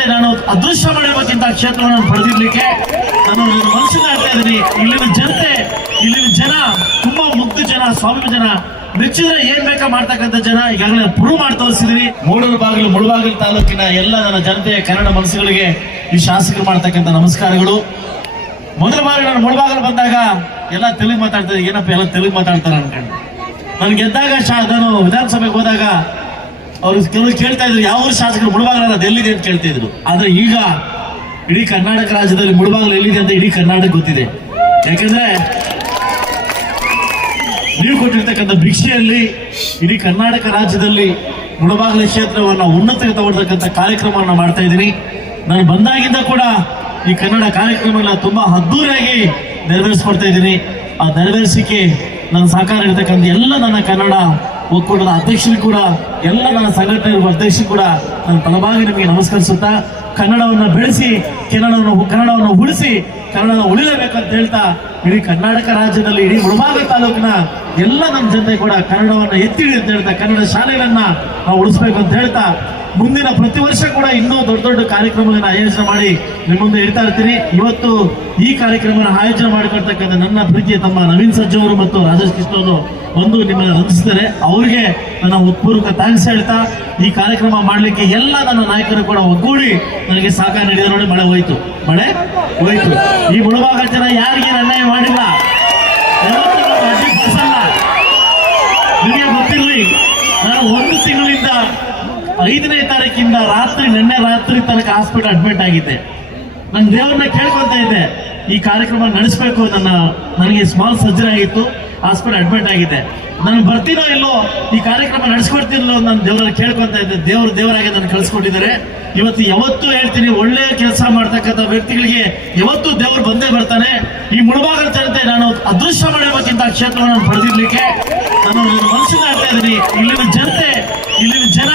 ಜನತೆ ನಾನು ಅದೃಶ್ಯ ಮಾಡಿರ್ಬೇಕಿಂತ ಕ್ಷೇತ್ರವನ್ನು ಪಡೆದಿರ್ಲಿಕ್ಕೆ ನಾನು ಮನಸ್ಸಿನ ಹೇಳ್ತಾ ಇದ್ದೀನಿ. ಇಲ್ಲಿನ ಜನತೆ, ಇಲ್ಲಿನ ಜನ ತುಂಬಾ ಮುಗ್ಧ ಜನ, ಸ್ವಾಮಿ ಜನ, ಮೆಚ್ಚಿದ್ರೆ ಏನ್ ಬೇಕಾ ಮಾಡ್ತಕ್ಕಂಥ ಜನ. ಈಗಾಗಲೇ ಪ್ರೂವ್ ಮಾಡಿ ತೋರಿಸಿದ್ರಿ. ಮುಳಬಾಗಿಲು ತಾಲೂಕಿನ ಎಲ್ಲ ನನ್ನ ಜನತೆಯ ಕನ್ನಡ ಮನಸ್ಸುಗಳಿಗೆ ಈ ಶಾಸಕರು ಮಾಡ್ತಕ್ಕಂಥ ನಮಸ್ಕಾರಗಳು. ಮೊದಲ ಬಾರಿ ನಾನು ಮುಳಬಾಗಿಲು ಬಂದಾಗ ಎಲ್ಲ ತೆಲುಗು ಮಾತಾಡ್ತಾರೆ. ಏನಪ್ಪ ಎಲ್ಲ ತೆಲುಗು ಮಾತಾಡ್ತಾರೆ ಅನ್ಕೊಂಡು ನಾನು ಗೆದ್ದಾಗ ನಾನು ವಿಧಾನಸಭೆಗೆ ಹೋದಾಗ ಅವ್ರು ಕೆಲವು ಕೇಳ್ತಾ ಇದ್ರು, ಯಾವ ಶಾಸಕರು ಮುಳಬಾಗಿಲು ಎಲ್ಲಿದೆ ಅಂತ ಕೇಳ್ತಿದ್ರು. ಆದ್ರೆ ಈಗ ಇಡೀ ಕರ್ನಾಟಕ ರಾಜ್ಯದಲ್ಲಿ ಮುಳಬಾಗಿಲು ಎಲ್ಲಿದೆ ಅಂತ ಇಡೀ ಕರ್ನಾಟಕ ಗೊತ್ತಿದೆ. ಯಾಕಂದ್ರೆ ನೀವು ಕೊಟ್ಟಿರ್ತಕ್ಕಂಥ ಭಿಕ್ಷೆಯಲ್ಲಿ ಇಡೀ ಕರ್ನಾಟಕ ರಾಜ್ಯದಲ್ಲಿ ಮುಳಬಾಗಿಲು ಕ್ಷೇತ್ರವನ್ನು ಉನ್ನತಿಗೆ ತಗೊಳ್ತಕ್ಕಂಥ ಕಾರ್ಯಕ್ರಮವನ್ನು ಮಾಡ್ತಾ ಇದ್ದೀನಿ. ನಾನು ಬಂದಾಗಿಂದ ಕೂಡ ಈ ಕನ್ನಡ ಕಾರ್ಯಕ್ರಮಗಳನ್ನ ತುಂಬಾ ಅದ್ದೂರಿಯಾಗಿ ನೆರವೇರಿಸ್ಕೊಡ್ತಾ ಇದ್ದೀನಿ. ಆ ನೆರವೇರಿಸಿಕೆ ನನ್ನ ಸಹಕಾರ ಇರ್ತಕ್ಕಂಥ ಎಲ್ಲ ನನ್ನ ಕನ್ನಡ ಒಕ್ಕೂಟದ ಅಧ್ಯಕ್ಷರು ಕೂಡ, ಎಲ್ಲ ನನ್ನ ಸಂಘಟನೆ ಅಧ್ಯಕ್ಷರು ಕೂಡ ನನ್ನ ತಲಬಾಗಿ ನಿಮಗೆ ನಮಸ್ಕರಿಸುತ್ತಾ, ಕನ್ನಡವನ್ನು ಬೆಳೆಸಿ, ಕನ್ನಡವನ್ನು ಉಳಿಸಿ, ಕನ್ನಡ ಉಳಿಲೇಬೇಕಂತ ಹೇಳ್ತಾ ಇಡೀ ಕರ್ನಾಟಕ ರಾಜ್ಯದಲ್ಲಿ ಇಡೀ ಮುಳಬಾಗಿಲು ತಾಲೂಕಿನ ಎಲ್ಲ ನಮ್ಮ ಜನತೆ ಕೂಡ ಕನ್ನಡವನ್ನು ಎತ್ತಿಡಿ ಅಂತ ಹೇಳ್ತಾ, ಕನ್ನಡ ಶಾಲೆಗಳನ್ನ ನಾವು ಉಳಿಸ್ಬೇಕು ಅಂತ ಹೇಳ್ತಾ, ಮುಂದಿನ ಪ್ರತಿ ವರ್ಷ ಕೂಡ ಇನ್ನೂ ದೊಡ್ಡ ದೊಡ್ಡ ಕಾರ್ಯಕ್ರಮಗಳನ್ನ ಆಯೋಜನೆ ಮಾಡಿ ನಿಮ್ಮ ಮುಂದೆ ಇಡ್ತಾ ಇರ್ತೀನಿ. ಇವತ್ತು ಈ ಕಾರ್ಯಕ್ರಮನ ಆಯೋಜನೆ ಮಾಡಿಕೊಳ್ತಕ್ಕಂಥ ನನ್ನ ಪ್ರೀತಿಯ ತಮ್ಮ ನವೀನ್ ಸಜ್ಜು ಅವರು ಮತ್ತು ರಾಜೇಶ್ ಕೃಷ್ಣ ಅವರು ಒಂದು ನಿಮ್ಮನ್ನು ವಂದಿಸಿದ್ದಾರೆ. ಅವರಿಗೆ ನನ್ನ ಉತ್ಪೂರ್ವಕ ಥ್ಯಾಂಕ್ಸ್ ಹೇಳ್ತಾ, ಈ ಕಾರ್ಯಕ್ರಮ ಮಾಡಲಿಕ್ಕೆ ಎಲ್ಲ ನನ್ನ ನಾಯಕರು ಕೂಡ ಒಗ್ಗೂಡಿ ನನಗೆ ಸಹಕಾರ ನೀಡಿದ. ನೋಡಿ, ಮಳೆ ಹೋಯ್ತು. ಈ ಮುಳಬಾಗಿಲು ಜನ ಯಾರಿಗೆ ಅನ್ಯಾಯ ಮಾಡಿಲ್ಲ, ನಿಮಗೆ ಗೊತ್ತಿರಲಿ. ನಾನು ಒಂದು ತಿಂಗಳಿಂದ 5ನೇ ತಾರೀಕಿಂದ ನಿನ್ನೆ ರಾತ್ರಿ ತನಕ ಹಾಸ್ಪಿಟಲ್ ಅಡ್ಮಿಟ್ ಆಗಿದ್ದೆ. ನನ್ನ ದೇವ್ರನ್ನ ಕೇಳ್ಕೊತಾ ಇದ್ದೆ, ಈ ಕಾರ್ಯಕ್ರಮ ನಡೆಸಬೇಕು. ನನಗೆ ಸ್ಮಾಲ್ ಸರ್ಜರಿ ಆಗಿತ್ತು, ಹಾಸ್ಪಿಟಲ್ ಅಡ್ಮಿಟ್ ಆಗಿದ್ದೆ. ನಾನು ಬರ್ತೀನೋ ಇಲ್ಲೋ, ಈ ಕಾರ್ಯಕ್ರಮ ನಡೆಸ್ಕೊಡ್ತೀನೋ ನನ್ನ ದೇವರಲ್ಲಿ ಕೇಳ್ಕೊತಾ ಇದ್ದೆ. ದೇವರಾಗಿ ನಾನು ಕಳಿಸ್ಕೊಟ್ಟಿದ್ದಾರೆ. ಯಾವತ್ತೂ ಹೇಳ್ತೀನಿ, ಒಳ್ಳೆಯ ಕೆಲಸ ಮಾಡ್ತಕ್ಕಂಥ ವ್ಯಕ್ತಿಗಳಿಗೆ ಯಾವತ್ತೂ ದೇವರು ಬಂದೇ ಬರ್ತಾನೆ. ಈ ಮುಳಬಾಗಿಲು ಜನತೆ ನಾನು ಅದೃಶ್ಯ ಮಾಡಿರ್ಬೇಕಿಂತ ಕ್ಷೇತ್ರವನ್ನು ಪಡೆದಿರ್ಲಿಕ್ಕೆ ನಾನು ಮನಸ್ಸಿನ ಹೇಳ್ತಾ ಇದ್ದೀನಿ. ಇಲ್ಲಿನ ಜನತೆ, ಇಲ್ಲಿನ ಜನ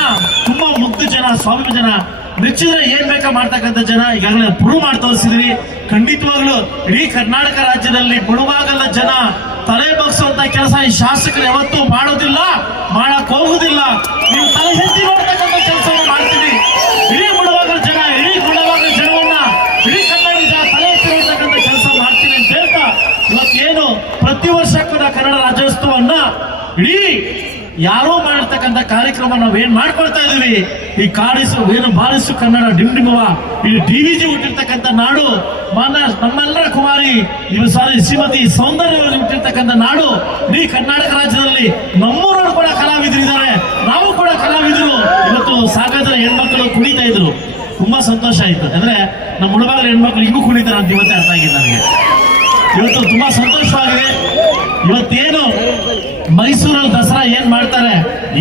ತುಂಬಾ ಮುಗ್ಧ ಜನ, ಸ್ವಾಮಿ ಜನ, ಮೆಚ್ಚಿದ್ರೆ ಏನ್ ಬೇಕಾ ಮಾಡ್ತಕ್ಕಂಥ ಜನ. ಈಗಾಗಲೇ ಪ್ರೂವ್ ಮಾಡಿ ತೋರಿಸಿದ್ರಿ. ಖಂಡಿತವಾಗ್ಲೂ ಇಡೀ ಕರ್ನಾಟಕ ರಾಜ್ಯದಲ್ಲಿ ಮುಳಬಾಗಿಲ ಜನ ತಲೆ ಬಗ್ಸುವಂತ ಕೆಲಸ ಈ ಶಾಸಕರು ಯಾವತ್ತೂ ಮಾಡೋದಿಲ್ಲ, ಮಾಡಕ್ ಹೋಗುದಿಲ್ಲ. ನೀವು ತಲೆ ಎತ್ತಿ ಮಾಡ್ತಕ್ಕಂಥ ಕೆಲಸವನ್ನು ಮಾಡ್ತೀವಿ. ಇಡೀ ಮುಳಬಾಗಿಲು ಜನ, ಇಡೀ ಮುಳಬಾಗಿಲು ಜನವನ್ನ, ಇಡೀ ಕನ್ನಡ ಜನ ತಲೆ ಎತ್ತಿ ಮಾಡ್ತಕ್ಕಂಥ ಕೆಲಸ ಮಾಡ್ತೀನಿ ಅಂತ ಹೇಳ್ತಾ, ಇವತ್ತೇನು ಪ್ರತಿ ವರ್ಷ ಕೂಡ ಕನ್ನಡ ರಾಜ್ಯೋತ್ಸವವನ್ನ ಇಡೀ ಯಾರೋ ಮಾಡಿರ್ತಕ್ಕಂಥ ಕಾರ್ಯಕ್ರಮ ನಾವೇನ್ ಮಾಡ್ಕೊಳ್ತಾ ಇದೀವಿ. ಈ ಬಾರಿಸು ಕನ್ನಡ ಡಿಂಡಿಮವ, ಈ DVG ಹುಟ್ಟಿರ್ತಕ್ಕಂಥ ನಾಡು, ನಮ್ಮೆಲ್ಲರ ಕುಮಾರಿ ಶ್ರೀಮತಿ ಸೌಂದರ್ಯ ಹುಟ್ಟಿರ್ತಕ್ಕಂಥ ನಾಡು. ಇಡೀ ಕರ್ನಾಟಕ ರಾಜ್ಯದಲ್ಲಿ ನಮ್ಮೂರವರು ಕೂಡ ಕಲಾವಿದರಿದ್ದಾರೆ, ನಾವು ಕೂಡ ಕಲಾವಿದರು. ಇವತ್ತು ಸಾಕಾದ್ರೆ ಹೆಣ್ಮಕ್ಳು ಕುಣಿತಾ ಇದ್ರು, ತುಂಬಾ ಸಂತೋಷ ಆಯ್ತು. ಅಂದ್ರೆ ನಮ್ಮ ಮುಳಬಾಗಿಲು ಹೆಣ್ಮಕ್ಳು ಹಿಂಗೂ ಕುಣಿತಾರೆ ಅಂತ ಇವತ್ತೇ ಅರ್ಥ ಆಗಿದೆ ನನಗೆ. ಇವತ್ತು ತುಂಬಾ ಸಂತೋಷವಾಗಿದೆ. ಇವತ್ತೇನು ಮೈಸೂರಲ್ಲಿ ದಸರಾ ಏನ್ ಮಾಡ್ತಾರೆ,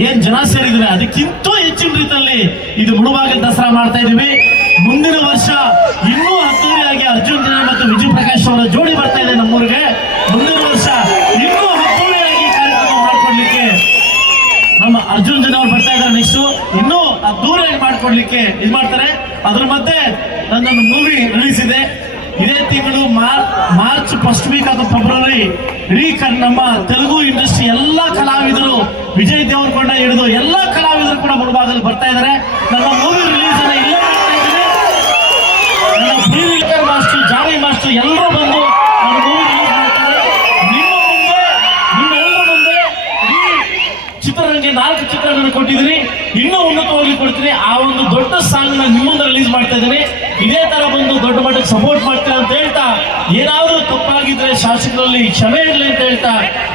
ಏನ್ ಜನ ಸೇರಿದ್ರೆ ಅದಕ್ಕಿಂತ ಹೆಚ್ಚಿನ ರೀತಿಯಲ್ಲಿ ಇದು ಮುಳಬಾಗಿಲು ದಸರಾ ಮಾಡ್ತಾ ಇದೀವಿ. ಮುಂದಿನ ವರ್ಷ ಇನ್ನೂ ಅದ್ದೂರಿಯಾಗಿ ಅರ್ಜುನ್ ಜನ ಮತ್ತು ವಿಜಯ್ ಪ್ರಕಾಶ್ ಅವರ ಜೋಡಿ ಬರ್ತಾ ಇದೆ ನಮ್ಮೂರಿಗೆ. ಮುಂದಿನ ವರ್ಷ ಇನ್ನೂ ಅದ್ದೂರಿಯಾಗಿ ಕಾರ್ಯಕ್ರಮ ಮಾಡ್ಕೊಡ್ಲಿಕ್ಕೆ ನಮ್ಮ ಅರ್ಜುನ್ ಜನ ಅವ್ರು ಬರ್ತಾ ಇದ್ದಾರೆ. ನೆಕ್ಸ್ಟ್ ಇನ್ನೂ ಅದ್ದೂರಿಯಾಗಿ ಮಾಡ್ಕೊಡ್ಲಿಕ್ಕೆ ಇದು ಮಾಡ್ತಾರೆ. ಅದ್ರ ಮಧ್ಯೆ ನನ್ನೊಂದು ಮೂವಿ ರಿಲೀಸ್ ಇದೆ ಇದೇ ತಿಂಗಳು ಮಾರ್ಚ್ ಫಸ್ಟ್ ವೀಕ್ ಅಥವಾ ಫೆಬ್ರವರಿ. ಇಡೀ ನಮ್ಮ ತೆಲುಗು ಇಂಡಸ್ಟ್ರಿ ಎಲ್ಲ ಕಲಾವಿದರು, ವಿಜಯ್ ದೇವರಕೊಂಡ ಹಿಡಿದು ಎಲ್ಲ ಕಲಾವಿದರು ಕೂಡ ಮುಳಬಾಗಿಲು ಬರ್ತಾ ಇದ್ದಾರೆ. ನನ್ನ ಮೂವಿ ರಿಲೀಸ್ ಅನ್ನ ಇಲ್ಲೇ ಮಾಡ್ತಾ ಇದ್ದೀನಿ. ನನ್ನ ಪ್ರೀವಿಲ್ಕರ್ ಮಾಸ್ಟರ್, ಜಾನಿ ಮಾಸ್ಟರ್ ಎಲ್ಲರೂ ಬಂದು ನನ್ನ ಮೂವಿ ರಿಲೀಸ್ ಮಾಡ್ತಾರೆ. ನಿಮ್ಮೆಲ್ಲರ ಮುಂದೆ ಈ ಚಿತ್ರರಂಗ 4 ಚಿತ್ರಗಳನ್ನು ಕೊಟ್ಟಿದ್ದೀನಿ, ಇನ್ನೂ ಉನ್ನತವಾಗಿ ಕೊಡ್ತೀನಿ. ಆ ಒಂದು ದೊಡ್ಡ ಸಾಂಗ್ ನ ನಿಮ್ಮ ಮುಂದೆ ರಿಲೀಸ್ ಮಾಡ್ತಾ ಇದ್ದೀನಿ. ಇದೇ ತರ ಬಂದು ದೊಡ್ಡ ಮಟ್ಟಕ್ಕೆ ಸಪೋರ್ಟ್ ಮಾಡ್ತೀರಾ ಅಂತ ಹೇಳ್ತಾ, ಏನಾದ್ರೂ ತಪ್ಪಾಗಿದ್ರೆ ಶಾಸಕರಲ್ಲಿ ಕ್ಷಮೆ ಇರಲಿ ಅಂತ ಹೇಳ್ತಾ,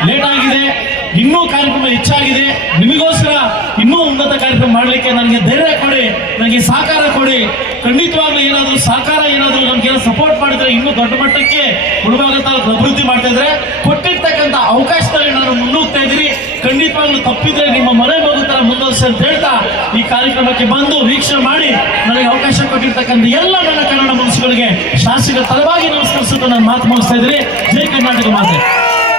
ಲೇಟ್ ಆಗಿದೆ, ಇನ್ನೂ ಕಾರ್ಯಕ್ರಮ ಹೆಚ್ಚಾಗಿದೆ. ನಿಮಗೋಸ್ಕರ ಇನ್ನೂ ಉನ್ನತ ಕಾರ್ಯಕ್ರಮ ಮಾಡಲಿಕ್ಕೆ ನನಗೆ ಧೈರ್ಯ ಕೊಡಿ, ನನಗೆ ಸಹಕಾರ ಕೊಡಿ. ಖಂಡಿತವಾಗ್ಲೂ ಏನಾದ್ರು ನಮ್ಗೆ ಸಪೋರ್ಟ್ ಮಾಡಿದ್ರೆ ಇನ್ನೂ ದೊಡ್ಡ ಮಟ್ಟಕ್ಕೆ ಮುಳಬಾಗಿಲು ತಾಲೂಕು ಅಭಿವೃದ್ಧಿ ಮಾಡ್ತಾ ಇದ್ರೆ, ಕೊಟ್ಟಿರ್ತಕ್ಕಂಥ ಅವಕಾಶದಲ್ಲಿ ನಾನು ಮುನ್ನುಗ್ತಾ ಇದ್ದೀನಿ. ಖಂಡಿತವಾಗ್ಲೂ ತಪ್ಪಿದ್ರೆ ನಿಮ್ಮ ಮನೆ ಮಗು ತರ ಮುಂದುವರಿಸಿ ಅಂತ ಹೇಳ್ತಾ, ಈ ಕಾರ್ಯಕ್ರಮಕ್ಕೆ ಬಂದು ವೀಕ್ಷಣೆ ಮಾಡಿ ನನಗೆ ಅವಕಾಶ ಕೊಟ್ಟಿರ್ತಕ್ಕಂಥ ಎಲ್ಲ ನನ್ನ ಕನ್ನಡ ಮನಸ್ಸುಗಳಿಗೆ ಶಾಸಕರ ತಲವಾಗಿ ನಮಸ್ಕರಿಸುತ್ತಾ ನಾನು ಮಾತು ಮುಗಿಸ್ತಾ ಇದ್ದೀನಿ. ಜೈ ಕರ್ನಾಟಕ ಮಾತೆ.